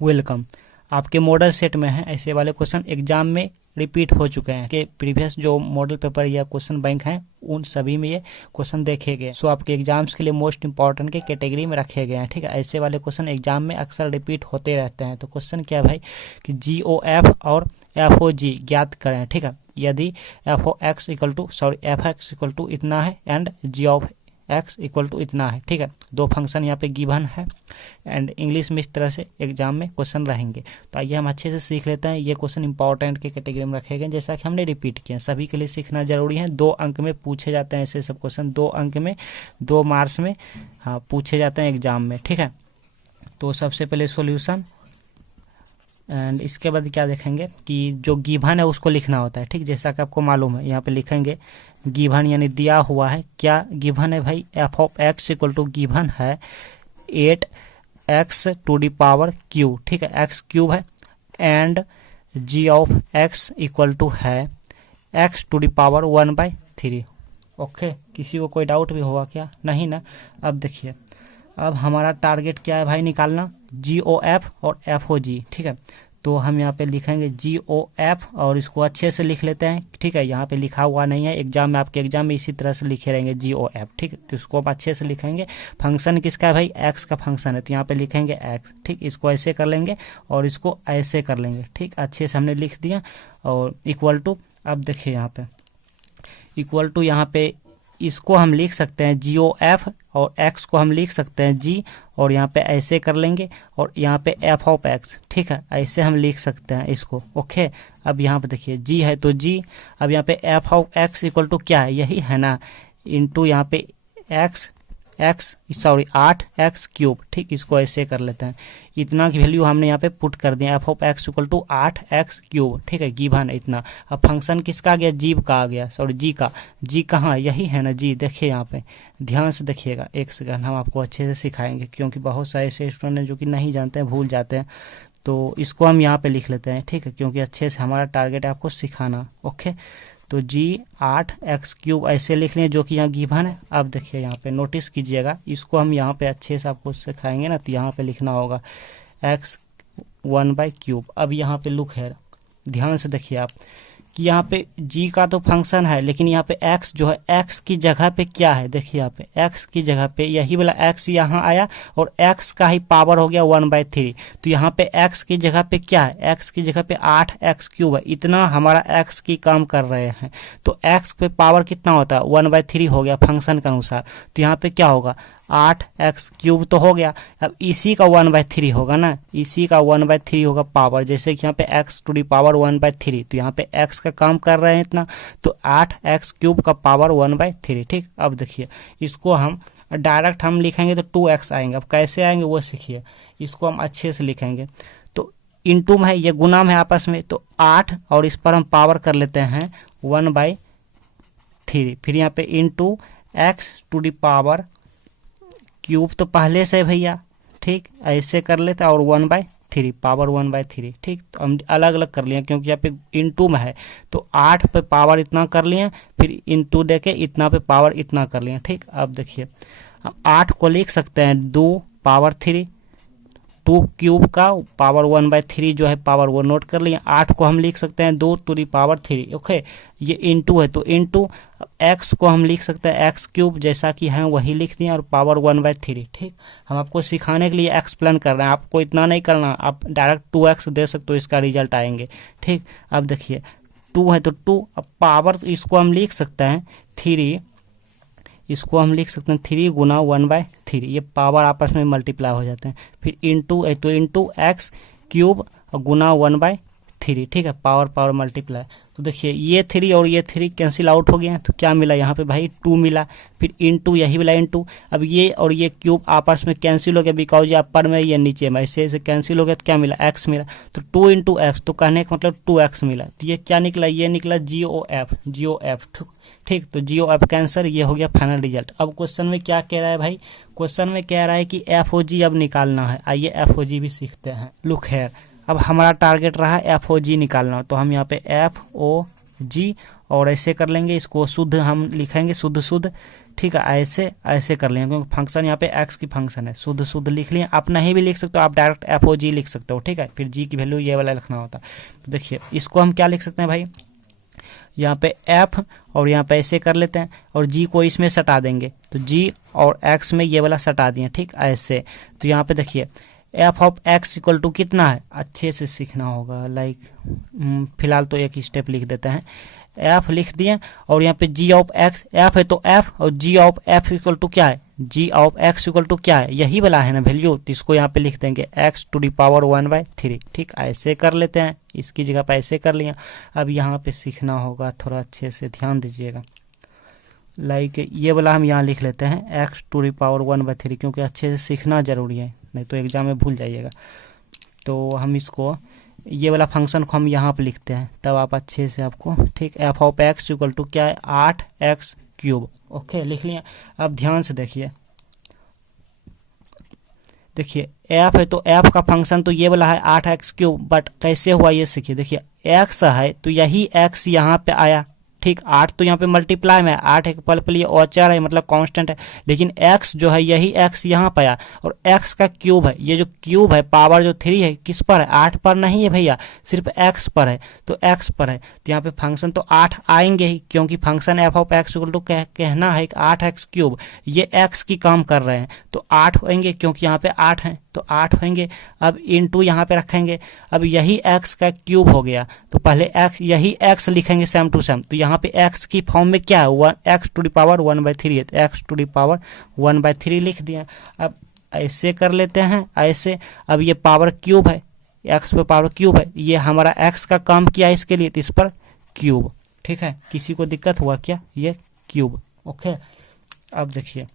Welcome. आपके model set में है ऐसे वाले क्वेश्चन एग्जाम में रिपीट हो चुके हैं कि प्रीवियस जो मॉडल पेपर या क्वेश्चन बैंक हैं उन सभी में ये क्वेश्चन देखे गए। सो आपके एग्जाम्स के लिए मोस्ट इंपॉर्टेंट के कैटेगरी में रखे गए हैं। ठीक है, ऐसे वाले क्वेश्चन एग्जाम में अक्सर रिपीट होते रहते हैं। तो क्वेश्चन क्या है भाई कि GOF और FOG ज्ञात करें। ठीक है, यदि FOX equal to FX equal to इतना है and G x equal to इतना है। ठीक है, दो फंक्शन यहाँ पे गिवन है एंड इंग्लिश में इस तरह से एग्जाम में क्वेश्चन रहेंगे। तो आइए हम अच्छे से सीख लेते हैं। ये क्वेश्चन इंपॉर्टेंट के कैटेगरी में रखे गए जैसा कि हमने रिपीट किया। सभी के लिए सीखना जरूरी है। 2 अंक में पूछे जाते हैं ऐसे सब क्वेश्चन, 2 अंक में 2 मार्क्स में हाँ पूछे जाते हैं एग्जाम में। ठीक है, तो सबसे पहले सॉल्यूशन एंड इसके बाद क्या देखेंगे कि जो गिवन है उसको लिखना होता है। ठीक, जैसा कि आपको मालूम है यहाँ पे लिखेंगे गिवन यानी दिया हुआ है। क्या गिवन है भाई? f(x) इक्वल टू गिवन है 8x⁴। ठीक है, x³ है एंड g(x) इक्वल टू है x⁴। ओके, किसी को कोई डाउट भी होगा क्या? नहीं ना। अब देखिए, अब हमारा टारगेट क्या है भाई? निकालना GOF और FOG। ठीक है, तो हम यहाँ पे लिखेंगे GOF और इसको अच्छे से लिख लेते हैं। ठीक है, यहाँ पे लिखा हुआ नहीं है एग्जाम में, आपके एग्जाम में इसी तरह से लिखे रहेंगे GOF। ठीक है, तो इसको आप अच्छे से लिखेंगे। फंक्शन किसका है भाई? x का फंक्शन है, तो यहाँ पे लिखेंगे x। ठीक, इसको ऐसे कर लेंगे और इसको ऐसे कर लेंगे। ठीक, अच्छे से हमने लिख दिया और इक्वल टू। अब देखिए यहाँ पे इक्वल टू, यहाँ पे इसको हम लिख सकते हैं GOF और x को हम लिख सकते हैं G और यहाँ पे ऐसे कर लेंगे और यहाँ पे f(x). ठीक है, ऐसे हम लिख सकते हैं इसको। ओके, अब यहाँ पे देखिए G है तो G, अब यहाँ पे f(x) इक्वल टू क्या है? यही है ना, इंटू यहाँ पे 8x³। ठीक, इसको ऐसे कर लेते हैं। इतना की वैल्यू हमने यहाँ पे पुट कर दिया, f(x) इक्वल टू 8x³। ठीक है, गिवन है इतना। अब फंक्शन किसका आ गया? जी का आ गया, जी का। जी कहाँ? यही है ना जी। देखिए यहाँ पे ध्यान से देखिएगा, एक सेकंड हम आपको अच्छे से सिखाएंगे क्योंकि बहुत सारे ऐसे स्टूडेंट हैं जो कि नहीं जानते हैं, भूल जाते हैं। तो इसको हम यहाँ पे लिख लेते हैं। ठीक है, क्योंकि अच्छे से हमारा टारगेट है आपको सिखाना। ओके, तो G(8x³) ऐसे लिख लें जो कि यहाँ गिवन है। अब देखिए यहाँ पे नोटिस कीजिएगा, इसको हम यहाँ पे अच्छे से आपको सिखाएंगे ना, तो यहाँ पे लिखना होगा x1/3। अब यहाँ पे लुक है, ध्यान से देखिए आप कि यहाँ पे G का तो फंक्शन है लेकिन यहाँ पे x जो है x की जगह पे क्या है? देखिए यहाँ पे x की जगह पे यही वाला x यहाँ आया और x का ही पावर हो गया 1/3। तो यहाँ पे x की जगह पे क्या है? x की जगह पे 8x³ है। इतना हमारा x की काम कर रहे हैं तो x पे पावर कितना होता है? 1/3 हो गया फंक्शन के अनुसार। तो यहाँ पे क्या होगा? 8x³ तो हो गया। अब इसी का 1/3 होगा ना, इसी का 1/3 होगा पावर। जैसे कि यहाँ पे x⁴ 1/3, तो यहाँ पे x का काम कर रहे हैं इतना, तो 8x³ का पावर 1/3। ठीक, अब देखिए इसको हम डायरेक्ट हम लिखेंगे तो 2x आएंगे। अब कैसे आएंगे वो सीखिए। इसको हम अच्छे से लिखेंगे तो इंटू में है, ये गुना में आपस में, तो 8 और इस पर हम पावर कर लेते हैं 1/3। फिर यहाँ पे इंटू x⁴³ तो पहले से भैया। ठीक, ऐसे कर लेते और 1/3 पावर 1/3। ठीक, तो हम अलग अलग कर लिए क्योंकि यहाँ पे इंटू में है, तो 8 पे पावर इतना कर लिए, फिर इंटू देके इतना पे पावर इतना कर लिए। ठीक, अब देखिए 8 को लिख सकते हैं 2^3, 2³ का पावर 1/3 जो है पावर वो नोट कर लिए। 8 को हम लिख सकते हैं 2^3। ओके, ये इंटू है तो इंटू x को हम लिख सकते हैं x³ जैसा कि है वही लिख दिए और पावर 1/3। ठीक, हम आपको सिखाने के लिए एक्सप्लेन कर रहे हैं, आपको इतना नहीं करना, आप डायरेक्ट 2x दे सकते हो, इसका रिजल्ट आएंगे। ठीक, अब देखिए 2 है तो 2, अब पावर इसको हम लिख सकते हैं 3, इसको हम लिख सकते हैं 3 गुना 1/3। ये पावर आपस में मल्टीप्लाई हो जाते हैं। फिर इंटू है तो इंटू x³ गुना 1/3। ठीक है, पावर मल्टीप्लाई। तो देखिए ये 3 और ये 3 कैंसिल आउट हो गए हैं, तो क्या मिला यहाँ पे भाई? 2 मिला। फिर इंटू यही वाला इंटू, अब ये और ये क्यूब आपस में कैंसिल हो गया बिकॉज ये अपर में ये नीचे में ऐसे कैंसिल हो गया, तो क्या मिला? x मिला। तो 2 × x, तो कहने का मतलब 2x मिला। तो ये क्या निकला? ये निकला GOF। ठीक, तो GOF का आंसर ये हो गया फाइनल रिजल्ट। अब क्वेश्चन में क्या कह रहा है भाई? क्वेश्चन में कह रहा है कि FOG अब निकालना है। आइए FOG भी सीखते हैं। लुक हेयर, अब हमारा टारगेट रहा FOG निकालना, तो हम यहाँ पे FOG और ऐसे कर लेंगे। इसको शुद्ध हम लिखेंगे, शुद्ध ठीक है, ऐसे ऐसे कर लेंगे क्योंकि फंक्शन यहाँ पे एक्स की फंक्शन है, शुद्ध शुद्ध लिख लिए। आप नहीं भी लिख सकते हो, आप डायरेक्ट एफ ओ जी लिख सकते हो, ठीक है, फिर जी की वैल्यू ये वाला लिखना होता है। तो देखिए इसको हम क्या लिख सकते हैं भाई, यहाँ पे एफ और यहाँ पे ऐसे कर लेते हैं और जी को इसमें सटा देंगे, तो जी और एक्स में ये वाला सटा दिए, ठीक ऐसे। तो यहाँ पे देखिए f of x equal to कितना है, अच्छे से सीखना होगा, लाइक फिलहाल तो एक स्टेप लिख देते हैं, एफ लिख दिए और यहाँ पे जी ऑफ एक्स, एफ है तो एफ और जी ऑफ एफ इक्वल टू क्या है, जी ऑफ एक्स इक्वल टू क्या है, यही वाला है ना वैल्यू, तो इसको यहाँ पे लिख देंगे एक्स टू दी पावर 1/3, ठीक ऐसे कर लेते हैं, इसकी जगह पे ऐसे कर लिया। अब यहाँ पे सीखना होगा, थोड़ा अच्छे से ध्यान दीजिएगा, लाइक ये वाला हम यहाँ लिख लेते हैं एक्स टू दी पावर 1/3, क्योंकि अच्छे से सीखना जरूरी है, नहीं तो एग्जाम में भूल जाइएगा। तो हम इसको ये वाला फंक्शन को हम यहाँ पे लिखते हैं, तब आप अच्छे से आपको, ठीक, f of x equal to क्या है 8x³, ओके लिख लिया। अब ध्यान से देखिए, देखिए एफ है तो एफ का फंक्शन तो ये वाला है 8x³, बट कैसे हुआ ये सीखिए। देखिए एक्स है तो यही एक्स यहाँ पे आया, ठीक, 8 तो यहाँ पे मल्टीप्लाई में है, 8 एक पल पे लिए अचर है मतलब कांस्टेंट है, लेकिन x जो है यही x यहाँ पे आया और x का क्यूब है, ये जो क्यूब है पावर जो 3 है किस पर है, 8 पर नहीं है भैया, सिर्फ x पर है, तो x पर है तो यहाँ पे फंक्शन तो 8 आएंगे ही, क्योंकि function f of x equal to कहना है 8x³, ये x की काम कर रहे हैं तो 8 होंगे, क्योंकि यहाँ पे 8 है तो 8 होंगे। अब इनटू यहाँ पे रखेंगे, अब यही x का क्यूब हो गया तो पहले x यही x लिखेंगे सेम टू सेम, तो यहाँ पे x की फॉर्म में क्या है एक्स टू दी पावर 1/3 है, तो एक्स टू दी पावर 1/3 लिख दिया। अब ऐसे कर लेते हैं ऐसे, अब ये पावर क्यूब है, x पे पावर क्यूब है, ये हमारा x का काम किया इसके लिए, तो इस पर क्यूब, ठीक है, किसी को दिक्कत हुआ क्या, ये क्यूब, ओके। अब देखिए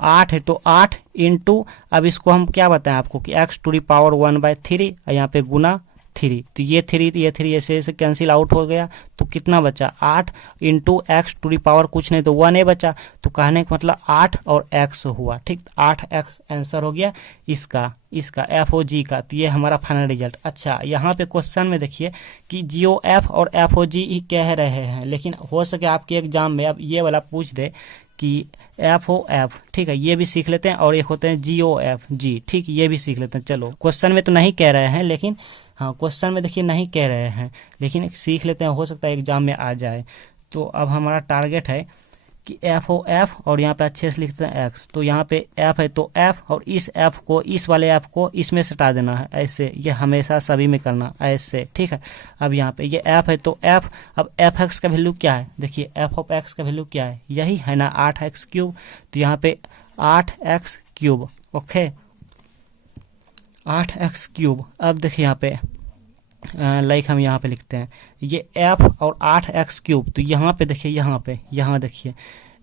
8 है तो 8 इंटू, अब इसको हम क्या बताएं आपको कि x टू दी पावर 1/3 यहाँ पे गुना 3, तो ये 3 ऐसे कैंसिल आउट हो गया, तो कितना बचा 8 into x to the power कुछ नहीं तो 1 बचा, तो कहने का मतलब 8 और x हुआ, ठीक, 8x आंसर हो गया इसका एफ ओ जी का, तो ये हमारा फाइनल रिजल्ट। अच्छा यहाँ पे क्वेश्चन में देखिए कि जीओ एफ और एफ ओ जी ही कह रहे हैं, लेकिन हो सके आपके एग्जाम में अब ये वाला पूछ दे कि एफ ओ एफ, ठीक है, ये भी सीख लेते हैं, और एक होते हैं जी ओ एफ जी, ठीक, ये भी सीख लेते हैं। चलो क्वेश्चन में तो नहीं कह रहे हैं, लेकिन हाँ क्वेश्चन में देखिए नहीं कह रहे हैं, लेकिन सीख लेते हैं, हो सकता है एग्जाम में आ जाए। तो अब हमारा टारगेट है कि एफ ओ एफ और यहाँ पे अच्छे से लिखते हैं एक्स, तो यहाँ पे एफ है तो एफ और इस एफ को, इस वाले एफ को इसमें सटा देना है, ऐसे, ये हमेशा सभी में करना ऐसे, ठीक है। अब यहाँ पे ये एफ है तो एफ, अब एफ एक्स का वैल्यू क्या है, देखिए एफ ऑफ एक्स का वैल्यू क्या है, यही है ना 8x³, तो यहाँ पे 8x³, ओके 8x³। अब देखिए यहाँ पे लाइक हम यहाँ पे लिखते हैं ये f और 8x³, तो यहाँ पे देखिए, यहाँ देखिए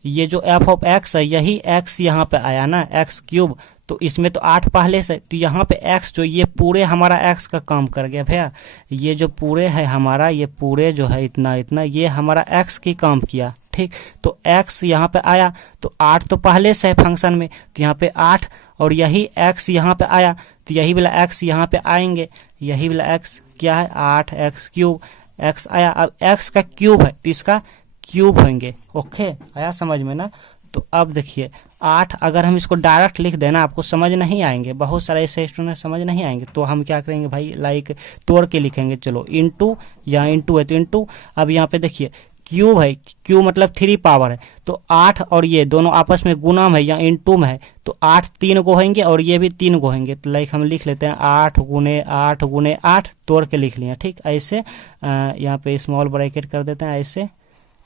ये जो f ऑफ x है यही x यहाँ पे आया ना x³, तो इसमें तो 8 पहले से, तो यहाँ पे x जो ये पूरे हमारा x का काम कर गया भैया, ये जो पूरे है हमारा, ये पूरे जो है इतना ये हमारा x की काम किया, ठीक, तो x यहाँ पे आया, तो 8 तो पहले से है फंक्शन में, तो यहाँ पे 8 और यही x यहाँ पे आया, तो यही वाला x यहाँ पे आएंगे, यही वाला x क्या है 8x³ x आया, अब x का क्यूब है तो इसका क्यूब होंगे, ओके आया समझ में ना। तो अब देखिए 8 अगर हम इसको डायरेक्ट लिख देना आपको समझ नहीं आएंगे, बहुत सारे ऐसे स्टूडेंट समझ नहीं आएंगे, तो हम क्या करेंगे भाई लाइक तोड़ के लिखेंगे, चलो इंटू, यहाँ इंटू है तो इंटू, अब यहाँ पे देखिए क्यूब है, क्यूब मतलब 3 पावर है, तो 8 और ये दोनों आपस में गुना में है या इंटू में है, तो 8 3 को होंगे और ये भी 3 को होंगे, तो लाइक हम लिख लेते हैं 8 गुने 8 गुने 8, तोड़ के लिख लिया, ठीक, ऐसे यहाँ पे स्मॉल ब्रैकेट कर देते हैं ऐसे,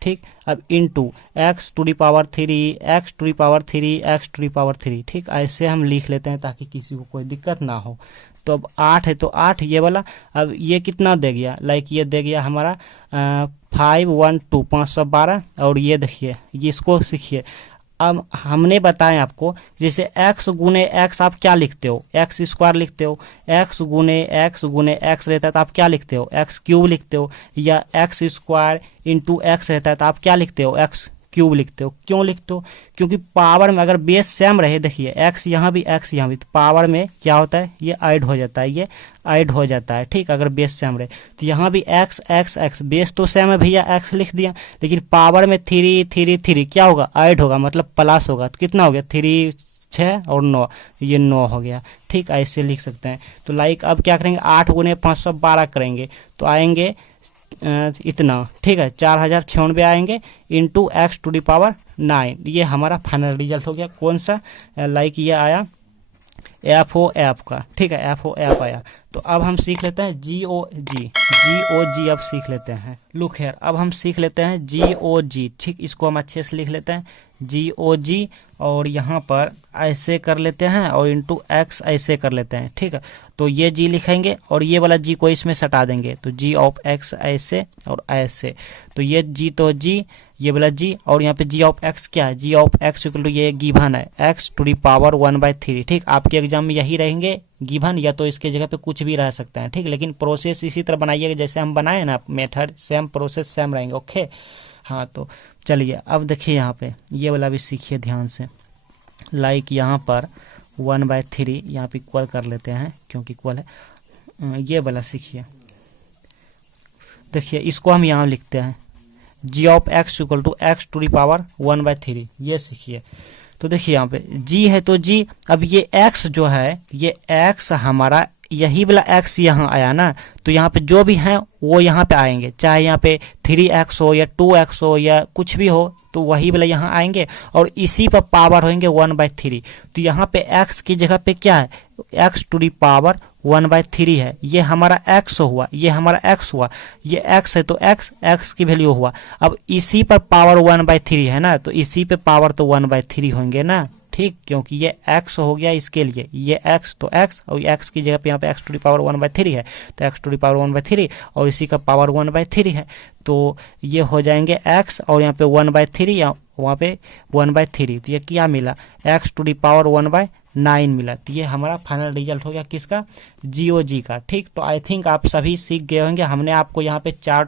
ठीक। अब into x to the power 3 x to the power 3 x to the power 3, ठीक, ऐसे हम लिख लेते हैं ताकि किसी को कोई दिक्कत ना हो। तो अब 8 है तो 8 ये वाला, अब ये कितना दे गया, लाइक ये दे गया हमारा 512 512, और ये देखिए इसको सीखिए। अब हमने बताया आपको जैसे x गुने x आप क्या लिखते हो, x² लिखते हो, x गुने x रहता है तो आप क्या लिखते हो x³ लिखते हो, या x² इंटू x रहता है तो आप क्या लिखते हो x³ क्यूब लिखते हो। क्यों लिखते हो? क्योंकि पावर में अगर बेस सेम रहे, देखिए x यहाँ भी x यहाँ भी, तो पावर में क्या होता है, ये ऐड हो जाता है, ये ऐड हो जाता है, ठीक। अगर बेस सेम रहे तो यहाँ भी x x x, बेस तो सेम है भैया, x लिख दिया, लेकिन पावर में 3 3 3 क्या होगा, ऐड होगा, मतलब प्लस होगा। तो कितना हो गया, 3 6 और 9, ये 9 हो गया, ठीक। ऐसे लिख सकते हैं। तो लाइक अब क्या करेंगे, 8 गुने 512 करेंगे तो आएंगे इतना, ठीक है, 4096 आएंगे into x to the power 9। ये हमारा फाइनल रिजल्ट हो गया। कौन सा, लाइक ये आया FOF का, ठीक है, FOF आया। तो अब हम सीख लेते हैं GOG अब सीख लेते हैं। लुक हेयर, अब हम सीख लेते हैं GOG, ठीक। इसको हम अच्छे से लिख लेते हैं GOG, और यहाँ पर ऐसे कर लेते हैं और इंटू एक्स ऐसे कर लेते हैं, ठीक है। तो ये G लिखेंगे और ये वाला G को इसमें सटा देंगे, तो G ऑफ x ऐसे और ऐसे, तो ये G तो G, ये वाला G, और यहाँ पे G ऑफ x क्या है, G of x equal to ये गिवन है x टू दी पावर 1/3, ठीक। आपके एग्जाम में यही रहेंगे गिवन, या तो इसके जगह पे कुछ भी रह सकता है, ठीक। लेकिन प्रोसेस इसी तरह बनाइएगा जैसे हम बनाए ना, मेथड सेम, प्रोसेस सेम रहेंगे, ओके। हाँ, तो चलिए अब देखिए यहाँ पे ये वाला भी सीखिए ध्यान से। लाइक यहाँ पर 1/3 यहाँ पे इक्वल कर लेते हैं क्योंकि इक्वल है। ये वाला सीखिए, देखिए इसको हम यहाँ लिखते हैं G of x equal to x to the power 1/3, ये सीखिए। तो देखिए यहाँ पे G है तो G, अब ये x जो है, ये x हमारा यही वाला x यहाँ आया ना, तो यहाँ पे जो भी हैं वो यहाँ पे आएंगे, चाहे यहाँ पे 3x हो या 2x हो या कुछ भी हो, तो वही वाला यहाँ आएंगे और इसी पर पावर होंगे 1/3। तो यहाँ पे x की जगह पे क्या है, x टू दी पावर 1/3 है, ये हमारा x हुआ, ये हमारा x हुआ, ये x है तो x की वैल्यू हुआ। अब इसी पर पावर 1/3 है ना, तो इसी पे पावर तो 1/3 होंगे ना, ठीक, क्योंकि ये x हो गया इसके लिए, ये x तो x, और x की जगह पे यहाँ पे x टू दी पावर 1/3 है, तो x टू दी पावर 1/3 और इसी का पावर 1/3 है, तो ये हो जाएंगे x और यहाँ पे 1/3 या वहाँ पे 1/3, तो ये क्या मिला, x टू दी पावर 1/9 मिला। तो ये हमारा फाइनल रिजल्ट हो गया किसका, GOG का, ठीक। तो आई थिंक आप सभी सीख गए होंगे। हमने आपको यहाँ पे 4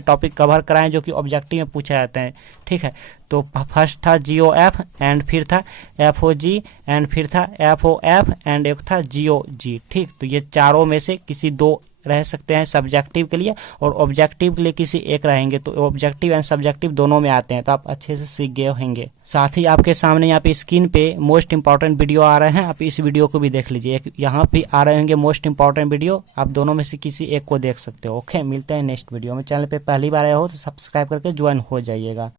टॉपिक कवर कराए जो कि ऑब्जेक्टिव में पूछा जाता है, ठीक है। तो फर्स्ट था GOF एंड फिर था FOG एंड फिर था FOF एंड एक था GOG, ठीक। तो ये चारों में से किसी 2 रह सकते हैं सब्जेक्टिव के लिए, और ऑब्जेक्टिव के लिए किसी एक रहेंगे। तो ऑब्जेक्टिव एंड सब्जेक्टिव दोनों में आते हैं, तो आप अच्छे से सीख गए होंगे। साथ ही आपके सामने यहाँ पे स्क्रीन पे मोस्ट इंपॉर्टेंट वीडियो आ रहे हैं, आप इस वीडियो को भी देख लीजिए। यहाँ पे आ रहे होंगे मोस्ट इंपॉर्टेंट वीडियो, आप दोनों में से किसी एक को देख सकते हो, ओके। मिलते हैं नेक्स्ट वीडियो में। चैनल पे पहली बार आए हो तो सब्सक्राइब करके ज्वाइन हो जाइएगा।